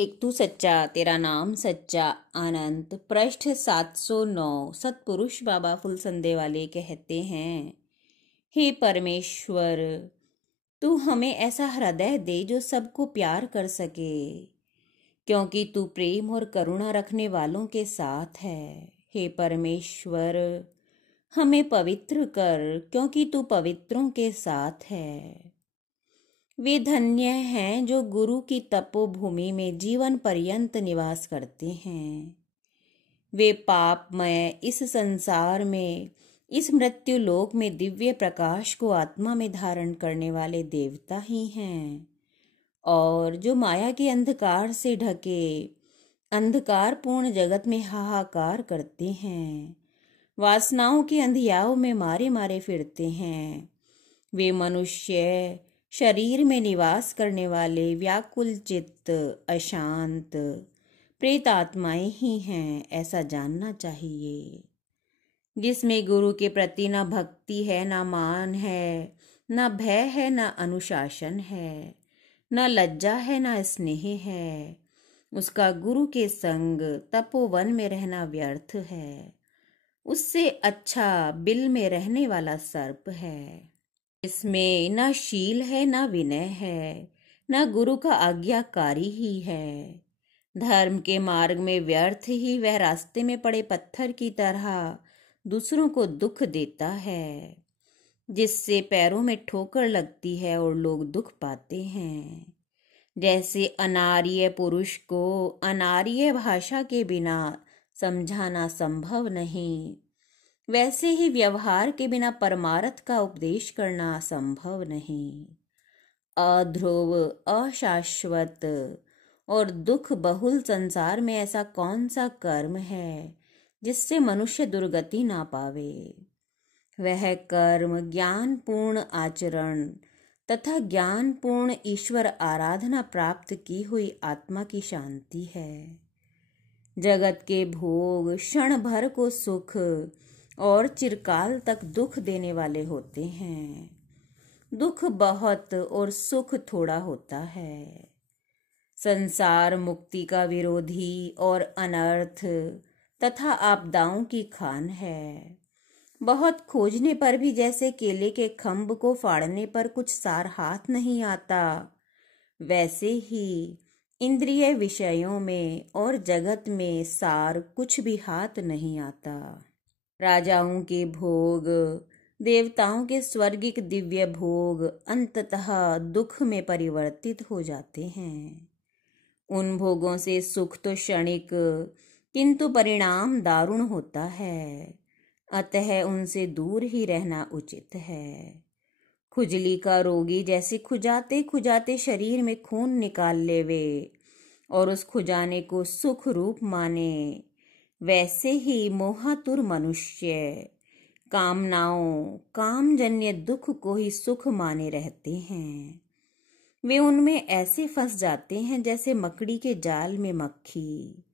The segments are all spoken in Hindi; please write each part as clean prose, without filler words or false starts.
एक तू सच्चा तेरा नाम सच्चा अनंत पृष्ठ 709। सतपुरुष बाबा फुलसंदे वाले कहते हैं, हे परमेश्वर, तू हमें ऐसा हृदय दे जो सबको प्यार कर सके, क्योंकि तू प्रेम और करुणा रखने वालों के साथ है। हे परमेश्वर, हमें पवित्र कर, क्योंकि तू पवित्रों के साथ है। वे धन्य हैं जो गुरु की तपोभूमि में जीवन पर्यंत निवास करते हैं। वे पापमय इस संसार में, इस मृत्यु लोक में दिव्य प्रकाश को आत्मा में धारण करने वाले देवता ही हैं, और जो माया के अंधकार से ढके अंधकारपूर्ण जगत में हाहाकार करते हैं, वासनाओं के अंधियाओं में मारे मारे फिरते हैं। वे मनुष्य शरीर में निवास करने वाले व्याकुल चित्त अशांत प्रेत आत्माएं ही हैं, ऐसा जानना चाहिए। जिसमें गुरु के प्रति न भक्ति है, न मान है, न भय है, न अनुशासन है, न लज्जा है, न स्नेह है, उसका गुरु के संग तपोवन में रहना व्यर्थ है। उससे अच्छा बिल में रहने वाला सर्प है। इसमें न शील है, न विनय है, न गुरु का आज्ञाकारी ही है। धर्म के मार्ग में व्यर्थ ही वह रास्ते में पड़े पत्थर की तरह दूसरों को दुख देता है, जिससे पैरों में ठोकर लगती है और लोग दुख पाते हैं। जैसे अनार्य पुरुष को अनार्य भाषा के बिना समझाना संभव नहीं, वैसे ही व्यवहार के बिना परमार्थ का उपदेश करना संभव नहीं। अध्रुव, अशाश्वत और दुख बहुल संसार में ऐसा कौन सा कर्म है जिससे मनुष्य दुर्गति ना पावे? वह कर्म ज्ञानपूर्ण आचरण तथा ज्ञानपूर्ण ईश्वर आराधना प्राप्त की हुई आत्मा की शांति है। जगत के भोग क्षण भर को सुख और चिरकाल तक दुख देने वाले होते हैं। दुख बहुत और सुख थोड़ा होता है। संसार मुक्ति का विरोधी और अनर्थ तथा आपदाओं की खान है। बहुत खोजने पर भी जैसे केले के खम्भ को फाड़ने पर कुछ सार हाथ नहीं आता, वैसे ही इंद्रिय विषयों में और जगत में सार कुछ भी हाथ नहीं आता। राजाओं के भोग, देवताओं के स्वर्गिक दिव्य भोग अंततः दुख में परिवर्तित हो जाते हैं। उन भोगों से सुख तो क्षणिक, किंतु परिणाम दारुण होता है, अतः उनसे दूर ही रहना उचित है। खुजली का रोगी जैसे खुजाते खुजाते शरीर में खून निकाल लेवे और उस खुजाने को सुख रूप माने, वैसे ही मोहातुर मनुष्य कामनाओं, कामजन्य दुख को ही सुख माने रहते हैं। वे उनमें ऐसे फंस जाते हैं जैसे मकड़ी के जाल में मक्खी।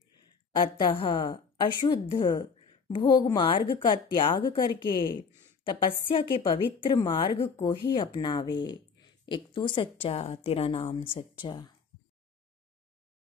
अतः अशुद्ध भोग मार्ग का त्याग करके तपस्या के पवित्र मार्ग को ही अपनावे। एक तू सच्चा तेरा नाम सच्चा।